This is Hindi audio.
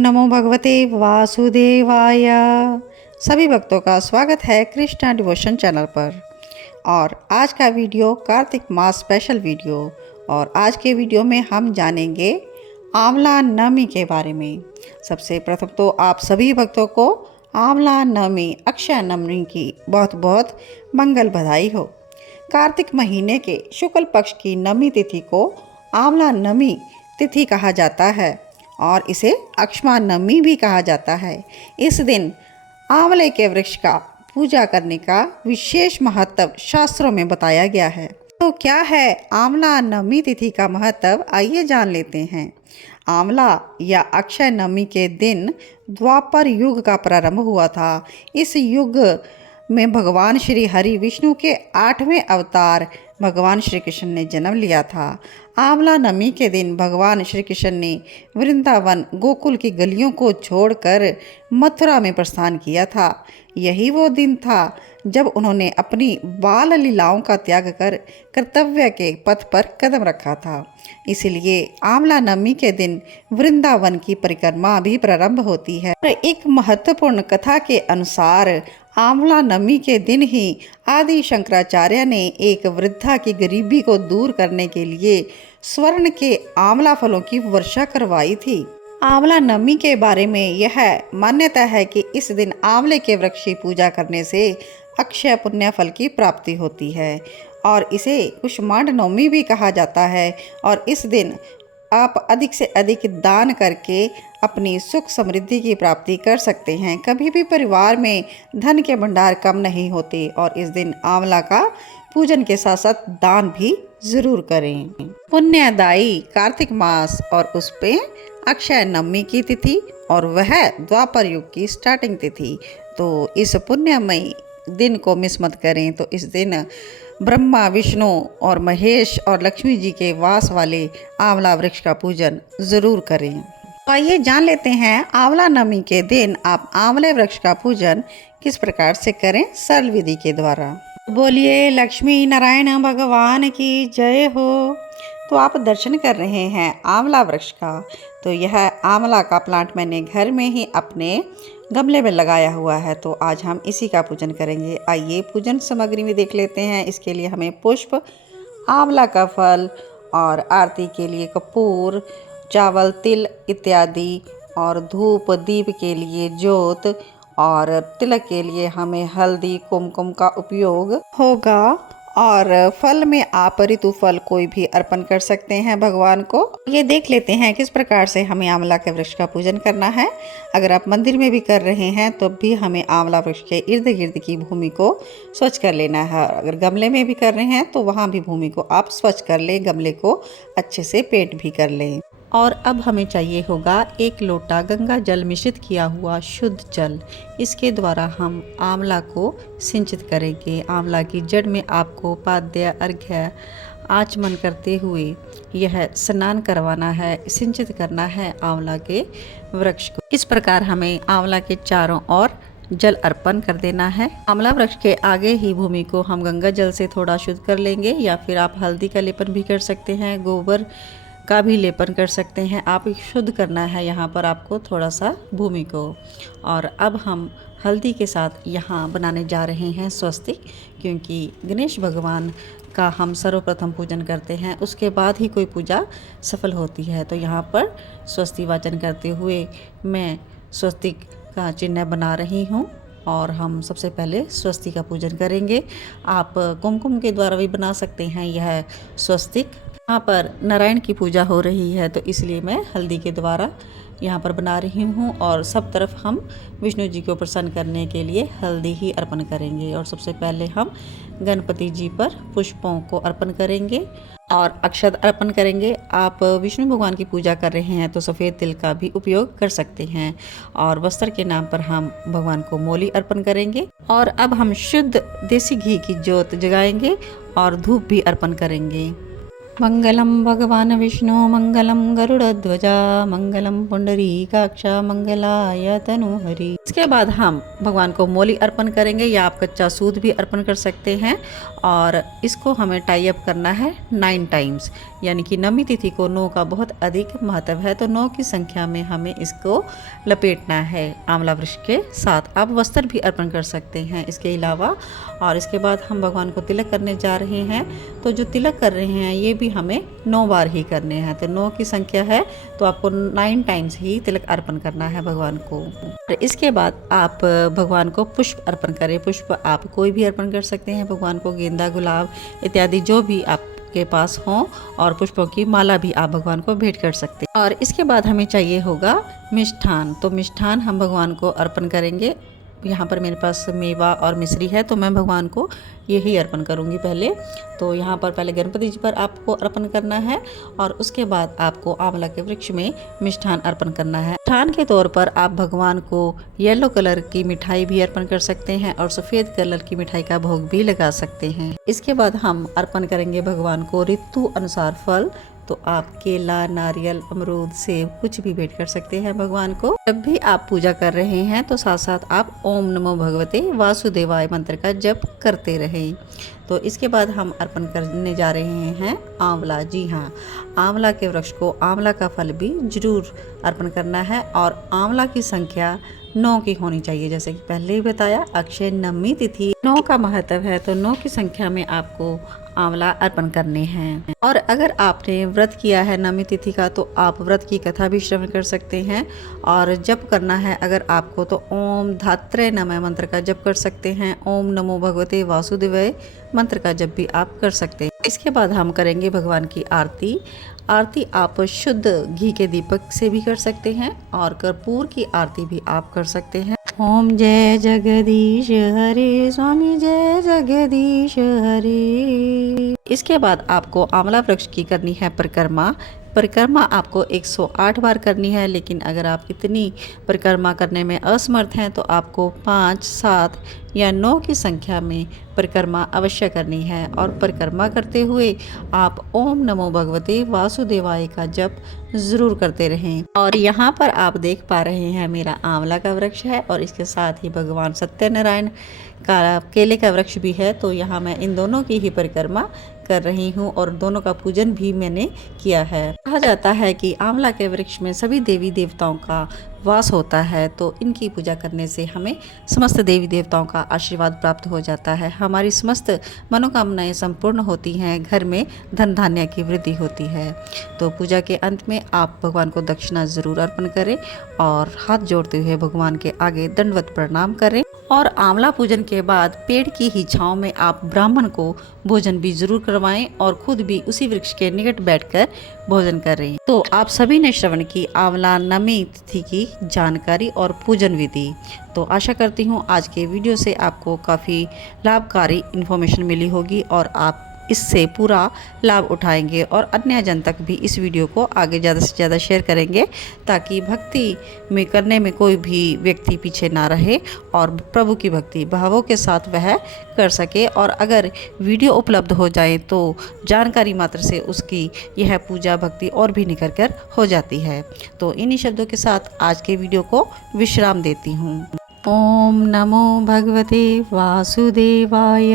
नमो भगवते वासुदेवाय। सभी भक्तों का स्वागत है कृष्णा डिवोशन चैनल पर। और आज का वीडियो कार्तिक मास स्पेशल वीडियो। और आज के वीडियो में हम जानेंगे आंवला नवमी के बारे में। सबसे प्रथम तो आप सभी भक्तों को आंवला नवमी अक्षय नवमी की बहुत बहुत मंगल बधाई हो। कार्तिक महीने के शुक्ल पक्ष की नवमी तिथि को आंवला नवमी तिथि कहा जाता है और इसे अक्षमा नवमी भी कहा जाता है। इस दिन आंवले के वृक्ष का पूजा करने का विशेष महत्व शास्त्रों में बताया गया है। तो क्या है आंवला नवमी तिथि का महत्व, आइए जान लेते हैं। आंवला या अक्षय नवमी के दिन द्वापर युग का प्रारंभ हुआ था। इस युग में भगवान श्री हरि विष्णु के 8वें अवतार भगवान श्री कृष्ण ने जन्म लिया था। आंवला नवमी के दिन भगवान श्री कृष्ण ने वृंदावन गोकुल की गलियों को छोड़कर मथुरा में प्रस्थान किया था। यही वो दिन था जब उन्होंने अपनी बाल लीलाओं का त्याग कर कर्तव्य के पथ पर कदम रखा था। इसलिए आंवला नवमी के दिन वृंदावन की परिक्रमा भी प्रारंभ होती है। एक महत्वपूर्ण कथा के अनुसार आंवला नवमी के दिन ही आदि शंकराचार्य ने एक वृद्धा की गरीबी को दूर करने के लिए स्वर्ण के आंवला फलों की वर्षा करवाई थी। आंवला नवमी के बारे में यह मान्यता है कि इस दिन आंवले के वृक्ष की पूजा करने से अक्षय पुण्य फल की प्राप्ति होती है और इसे कुष्मांड नवमी भी कहा जाता है। और इस दिन आप अधिक से अधिक दान करके अपनी सुख समृद्धि की प्राप्ति कर सकते हैं। कभी भी परिवार में धन के भंडार कम नहीं होते और इस दिन आंवला का पूजन के साथ साथ दान भी जरूर करें। पुण्यदायी कार्तिक मास और उस पे अक्षय नवमी की तिथि और वह द्वापर युग की स्टार्टिंग तिथि। तो इस पुण्यमयी दिन को मिस मत करें। तो इस दिन ब्रह्मा विष्णु और महेश और लक्ष्मी जी के वास वाले आंवला वृक्ष का पूजन जरूर करें। तो आइए जान लेते हैं आंवला नवमी के दिन आप आंवले वृक्ष का पूजन किस प्रकार से करें सरल विधि के द्वारा। बोलिए लक्ष्मी नारायण भगवान की जय हो। तो आप दर्शन कर रहे हैं आंवला वृक्ष का। तो यह आंवला का प्लांट मैंने घर में ही अपने गमले में लगाया हुआ है। तो आज हम इसी का पूजन करेंगे। आइए पूजन सामग्री में देख लेते हैं। इसके लिए हमें पुष्प, आंवला का फल और आरती के लिए कपूर, चावल, तिल इत्यादि और धूप, दीप के लिए ज्योत और तिलक के लिए हमें हल्दी कुमकुम का उपयोग होगा। और फल में आप ऋतु फल कोई भी अर्पण कर सकते हैं भगवान को। ये देख लेते हैं किस प्रकार से हमें आंवला के वृक्ष का पूजन करना है। अगर आप मंदिर में भी कर रहे हैं तो भी हमें आंवला वृक्ष के इर्द गिर्द की भूमि को स्वच्छ कर लेना है। अगर गमले में भी कर रहे हैं तो वहाँ भी भूमि को आप स्वच्छ कर लें, गमले को अच्छे से पेंट भी कर लें। और अब हमें चाहिए होगा 1 लोटा गंगा जल मिश्रित किया हुआ शुद्ध जल। इसके द्वारा हम आंवला को सिंचित करेंगे। आंवला की जड़ में आपको पाद्य अर्घ्य आचमन करते हुए यह स्नान करवाना है, सिंचित करना है आंवला के वृक्ष को। इस प्रकार हमें आंवला के चारों ओर जल अर्पण कर देना है। आंवला वृक्ष के आगे ही भूमि को हम गंगा जल से थोड़ा शुद्ध कर लेंगे या फिर आप हल्दी का लेपन भी कर सकते हैं, गोबर का भी लेपन कर सकते हैं। आप शुद्ध करना है यहाँ पर आपको थोड़ा सा भूमि को। और अब हम हल्दी के साथ यहाँ बनाने जा रहे हैं स्वस्तिक, क्योंकि गणेश भगवान का हम सर्वप्रथम पूजन करते हैं, उसके बाद ही कोई पूजा सफल होती है। तो यहाँ पर स्वस्ति वाचन करते हुए मैं स्वस्तिक का चिन्ह बना रही हूँ और हम सबसे पहले स्वस्ति का पूजन करेंगे। आप कुमकुम के द्वारा भी बना सकते हैं यह स्वस्तिक। यहाँ पर नारायण की पूजा हो रही है तो इसलिए मैं हल्दी के द्वारा यहाँ पर बना रही हूँ। और सब तरफ हम विष्णु जी को प्रसन्न करने के लिए हल्दी ही अर्पण करेंगे। और सबसे पहले हम गणपति जी पर पुष्पों को अर्पण करेंगे और अक्षत अर्पण करेंगे। आप विष्णु भगवान की पूजा कर रहे हैं तो सफ़ेद तिल का भी उपयोग कर सकते हैं। और वस्त्र के नाम पर हम भगवान को मोली अर्पण करेंगे। और अब हम शुद्ध देसी घी की ज्योत जगाएंगे और धूप भी अर्पण करेंगे। मंगलम भगवान विष्णु मंगलम गरुड़ध्वजा मंगलम पुंडरीकाक्ष मंगलाय तनुहरि। इसके बाद हम भगवान को मोली अर्पण करेंगे या आप कच्चा सूद भी अर्पण कर सकते हैं। और इसको हमें टाई अप करना है 9 टाइम्स। यानी कि नवमी तिथि को 9 का बहुत अधिक महत्व है। तो 9 की संख्या में हमें इसको लपेटना है आंवला वृक्ष के साथ। आप वस्त्र भी अर्पण कर सकते हैं इसके अलावा। और इसके बाद हम भगवान को तिलक करने जा रहे हैं। तो जो तिलक कर रहे हैं ये भी हमें 9 बार ही करने हैं। तो 9 की संख्या है तो आपको 9 टाइम्स ही तिलक अर्पण करना है भगवान को। और इसके बाद आप भगवान को पुष्प अर्पण करें। पुष्प आप कोई भी अर्पण कर सकते हैं भगवान को, गेंदा, गुलाब इत्यादि जो भी आपके पास हो, और पुष्पों की माला भी आप भगवान को भेंट कर सकते हैं। और इसके बाद हमें चाहिए होगा मिष्ठान। तो मिष्ठान हम भगवान को अर्पण करेंगे। यहाँ पर मेरे पास मेवा और मिश्री है तो मैं भगवान को यही अर्पण करूँगी पहले। तो यहाँ पर पहले गणपति जी पर आपको अर्पण करना है और उसके बाद आपको आंवला के वृक्ष में मिष्ठान अर्पण करना है। मिष्ठान के तौर पर आप भगवान को येलो कलर की मिठाई भी अर्पण कर सकते हैं और सफ़ेद कलर की मिठाई का भोग भी लगा सकते हैं। इसके बाद हम अर्पण करेंगे भगवान को ऋतु अनुसार फल। तो आप केला, नारियल, अमरूद, सेब कुछ भी भेंट कर सकते हैं भगवान को। जब भी आप पूजा कर रहे हैं तो साथ साथ आप ओम नमो भगवते वासुदेवाय मंत्र का जप करते रहें। तो इसके बाद हम अर्पण करने जा रहे हैं आंवला। जी हाँ, आंवला के वृक्ष को आंवला का फल भी जरूर अर्पण करना है और आंवला की संख्या 9 की होनी चाहिए। जैसे कि पहले ही बताया, अक्षय नवमी तिथि 9 का महत्व है तो 9 की संख्या में आपको आंवला अर्पण करने हैं। और अगर आपने व्रत किया है नवमी तिथि का तो आप व्रत की कथा भी श्रवण कर सकते हैं। और जप करना है अगर आपको तो ओम धात्रे नमः मंत्र का जप कर सकते हैं। ओम नमो भगवते वासुदेवाय मंत्र का जप भी आप कर सकते हैं। इसके बाद हम करेंगे भगवान की आरती। आरती आप शुद्ध घी के दीपक से भी कर सकते हैं और कर्पूर की आरती भी आप कर सकते हैं। ओम जय जगदीश हरे, स्वामी जय जगदीश हरे। इसके बाद आपको आंवला वृक्ष की करनी है परिक्रमा। परिक्रमा आपको 108 बार करनी है, लेकिन अगर आप इतनी परिक्रमा करने में असमर्थ हैं तो आपको 5, 7 या 9 की संख्या में परिक्रमा अवश्य करनी है। और परिक्रमा करते हुए आप ओम नमो भगवते वासुदेवाय का जप ज़रूर करते रहें। और यहाँ पर आप देख पा रहे हैं मेरा आंवला का वृक्ष है और इसके साथ ही भगवान सत्यनारायण का केले का वृक्ष भी है। तो यहाँ मैं इन दोनों की ही परिक्रमा कर रही हूँ और दोनों का पूजन भी मैंने किया है। कहा जाता है कि आंवला के वृक्ष में सभी देवी देवताओं का वास होता है, तो इनकी पूजा करने से हमें समस्त देवी देवताओं का आशीर्वाद प्राप्त हो जाता है। हमारी समस्त मनोकामनाएं संपूर्ण होती हैं, घर में धन धान्य की वृद्धि होती है। तो पूजा के अंत में आप भगवान को दक्षिणा जरूर अर्पण करें और हाथ जोड़ते हुए भगवान के आगे दंडवत प्रणाम करें। और आंवला पूजन के बाद पेड़ की ही छांव में आप ब्राह्मण को भोजन भी जरूर करवाएं और खुद भी उसी वृक्ष के निकट बैठकर भोजन करें। तो आप सभी ने श्रवण की आंवला नवमी तिथि की जानकारी और पूजन विधि। तो आशा करती हूँ आज के वीडियो से आपको काफ़ी लाभकारी इन्फॉर्मेशन मिली होगी और आप इससे पूरा लाभ उठाएंगे और अन्य जन तक भी इस वीडियो को आगे ज़्यादा से ज़्यादा शेयर करेंगे, ताकि भक्ति में करने में कोई भी व्यक्ति पीछे ना रहे और प्रभु की भक्ति भावों के साथ वह कर सके। और अगर वीडियो उपलब्ध हो जाए तो जानकारी मात्र से उसकी यह पूजा भक्ति और भी निखर कर हो जाती है। तो इन्हीं शब्दों के साथ आज के वीडियो को विश्राम देती हूँ। ओम नमो भगवते वासुदेवाय।